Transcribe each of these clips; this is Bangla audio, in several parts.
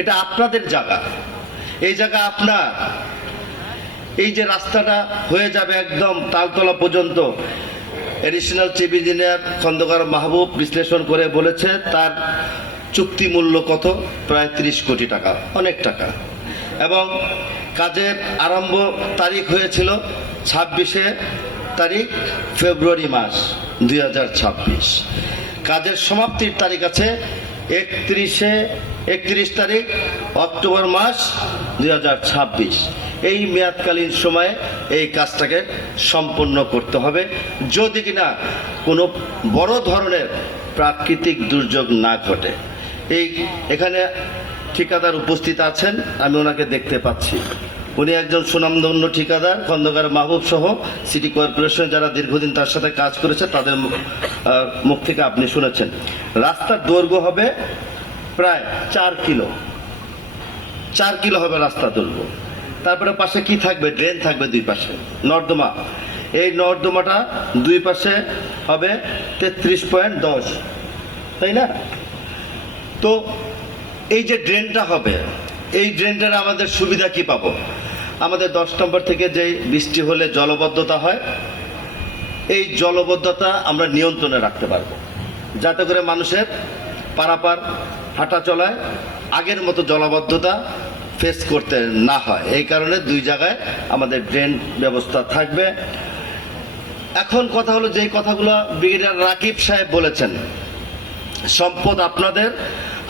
এটা আপনাদের জায়গা, এই জায়গা আপনার। এই যে রাস্তাটা হয়ে যাবে একদম তালতলা পর্যন্ত, এডিশনাল চিফ ইঞ্জিনিয়ার খন্দকার মাহবুব বিশ্লেষণ করে বলেছে তার চুক্তি মূল্য কত, প্রায় 30 কোটি টাকা, অনেক টাকা। এবং কাজের আরম্ভ তারিখ হয়েছিল 26 তারিখ ফেব্রুয়ারি মাস 2026। কাজের সমাপ্তির তারিখ আছে 31 তারিখ অক্টোবর মাস 2026। এই মেয়াদকালীন সময়ে এই কাজটাকে সম্পন্ন করতে হবে, যদি কিনা কোনো বড় ধরনের প্রাকৃতিক দুর্যোগ না ঘটে। এখানে ঠিকাদার উপস্থিত আছেন, আমি ওনাকে দেখতে পাচ্ছি। উনি একজন সুনামধন্য ঠিকাদার, খন্দকার মাহবুব সহ সিটি কর্পোরেশন যারা দীর্ঘদিন তার সাথে কাজ করেছে তাদের মুখ থেকে আপনি শুনেছেন। রাস্তার দৈর্ঘ্য হবে প্রায় 4 কিলো, 4 কিলো হবে রাস্তা দৈর্ঘ্য। তারপরে পাশে কি থাকবে, ড্রেন থাকবে দুই পাশে, নর্দমা। এই নর্দমাটা দুই পাশে হবে 33.10, তাই না? তো এই যে ড্রেনটা হবে, এই ড্রেনটার আমাদের সুবিধা কি পাবো? আমাদের 10 নম্বর থেকে যে বৃষ্টি হলে জলবদ্ধতা হয়, এই জলবদ্ধতা আমরা নিয়ন্ত্রণে রাখতে পারবো, যাতে করে মানুষের পারাপার হাঁটা চলায় আগের মতো জলবদ্ধতা ফেস করতে না হয়। এই কারণে দুই জায়গায় আমাদের ড্রেন ব্যবস্থা থাকবে। এখন কথা হলো, যেই কথাগুলো ব্রিগেডিয়ার রাকিব সাহেব বলেছেন, সম্পদ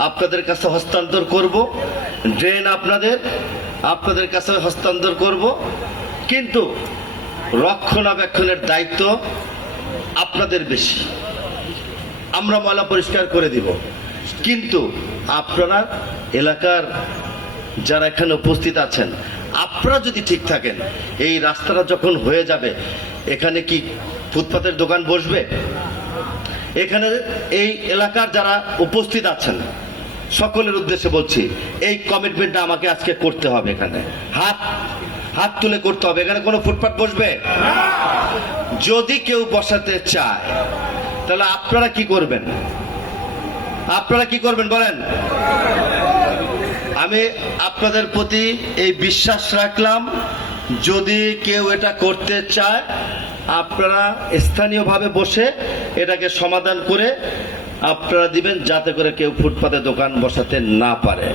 আপনাদের কাছে হস্তান্তর করব, ড্রেন আপনাদের কাছে হস্তান্তর করব, কিন্তু রক্ষণাবেক্ষণের দায়িত্ব আপনাদের বেশি। আমরা ময়লা পরিষ্কার করে দিব, কিন্তু আপনারা এলাকার যারা এখানে উপস্থিত আছেন, আপনারা যদি ঠিক থাকেন, এই রাস্তাটা যখন হয়ে যাবে, এখানে কি ফুটপাতের দোকান বসবে? এখানে এই এলাকার যারা উপস্থিত আছেন সকলের উদ্দেশ্যে বলছি, এই কমিটমেন্টটা আমাকে আজকে করতে হবে। এখানে হাত তুলে করতে হবে। এখানে কোনো ফুটপাত বসবে? যদি কেউ বসাতে চায়, তাহলে আপনারা কি করবেন? বলেন। আমি আপনাদের প্রতি এই বিশ্বাস রাখলাম, যদি কেউ এটা করতে চায়, আপনারা স্থানীয়ভাবে বসে এটাকে সমাধান করে আপনারা দিবেন, যাতে করে কেউ ফুটপাতে দোকান বসাতে না পারে।